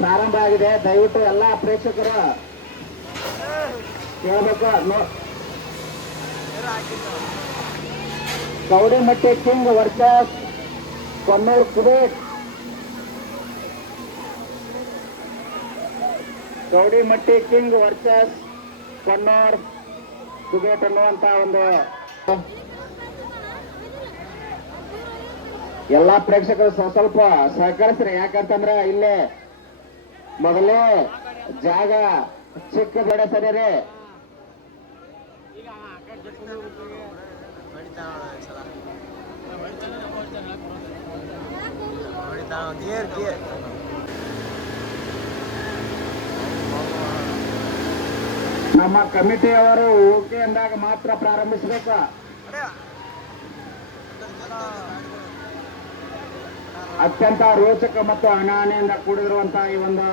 ಪ್ರಾರಂಭ ಆಗಿದೆ. ದಯವಿಟ್ಟು ಎಲ್ಲ ಪ್ರೇಕ್ಷಕರು ಕೇಳಬೇಕು. ಕೌಡಿಮಟ್ಟಿ ಕಿಂಗ್ ವರ್ಸಸ್ ಕೊನ್ನೂರು ಕುಬೇಟ್. ಕೌಡಿಮಟ್ಟಿ ಕಿಂಗ್ ವರ್ಸಸ್ ಕೊನ್ನೂರು ಕುಬೇಟ್ ಅನ್ನುವಂತ ಒಂದು ಎಲ್ಲಾ ಪ್ರೇಕ್ಷಕರು ಸ್ವಲ್ಪ ಸಹಕರಿಸ್ರಿ. ಯಾಕಂತಂದ್ರೆ ಇಲ್ಲೇ ಮೊದಲೇ ಜಾಗ ಚಿಕ್ಕ ಬೇಡ ಸರಿ ರೀ. ನಮ್ಮ ಕಮಿಟಿಯವರು ಓಕೆ ಅಂದಾಗ ಮಾತ್ರ ಪ್ರಾರಂಭಿಸಬೇಕು. ಅತ್ಯಂತ ರೋಚಕ ಮತ್ತು ಅನಾನೆಯಿಂದ ಕೂಡಿರುವಂತಹ ಈ ಒಂದು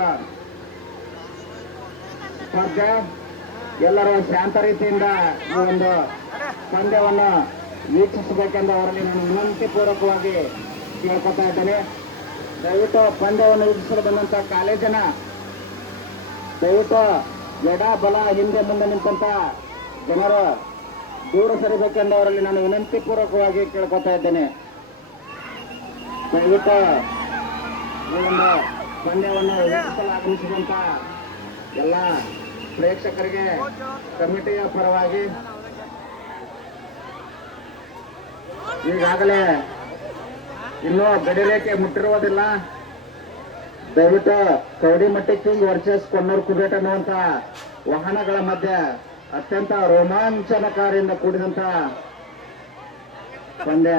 ಸ್ಪರ್ಧೆ. ಎಲ್ಲರೂ ಶಾಂತ ರೀತಿಯಿಂದ ಈ ಒಂದು ಪಂದ್ಯವನ್ನು ವೀಕ್ಷಿಸಬೇಕೆಂದು ಅವರಲ್ಲಿ ನಾನು ವಿನಂತಿ ಪೂರ್ವಕವಾಗಿ ಕೇಳ್ಕೊತಾ ಇದ್ದೇನೆ. ದಯವಿಟ್ಟು ಪಂದ್ಯವನ್ನು ವೀಕ್ಷಿಸಲು ಬಂದಂತ ಕಾಲೇಜಿನ ದಯವಿಟ್ಟು ಎಡ ಬಲ ಹಿಂದೆ ಮುಂದೆ ನಿಂತ ಜನರು ದೂರ ಸರಿಬೇಕೆಂದು ಅವರಲ್ಲಿ ನಾನು ವಿನಂತಿ ಪೂರ್ವಕವಾಗಿ ಕೇಳ್ಕೊತಾ ಇದ್ದೇನೆ. ದಯವಿಟ್ಟು ಈ ಒಂದು ಪಂದ್ಯವನ್ನು ವೀಕ್ಷಿಸಲು ಆಗಮಿಸಿದಂತ ಎಲ್ಲ ಪ್ರೇಕ್ಷಕರಿಗೆ ಕಮಿಟಿಯ ಪರವಾಗಿ ಈಗಾಗಲೇ ಇನ್ನೂ ಗಡಿರೇಖೆ ಮುಟ್ಟಿರುವುದಿಲ್ಲ. ದಯವಿಟ್ಟು ಕೌಡಿಮಟ್ಟಿ ಕಿಂಗ್ ವರ್ಸಸ್ ಕೊನ್ನೂರು ಕುಬೇಟ್ ಅನ್ನುವಂತ ವಾಹನಗಳ ಮಧ್ಯೆ ಅತ್ಯಂತ ರೋಮಾಂಚನಕಾರಿಯಿಂದ ಕೂಡಿದಂತ ಪಂದ್ಯ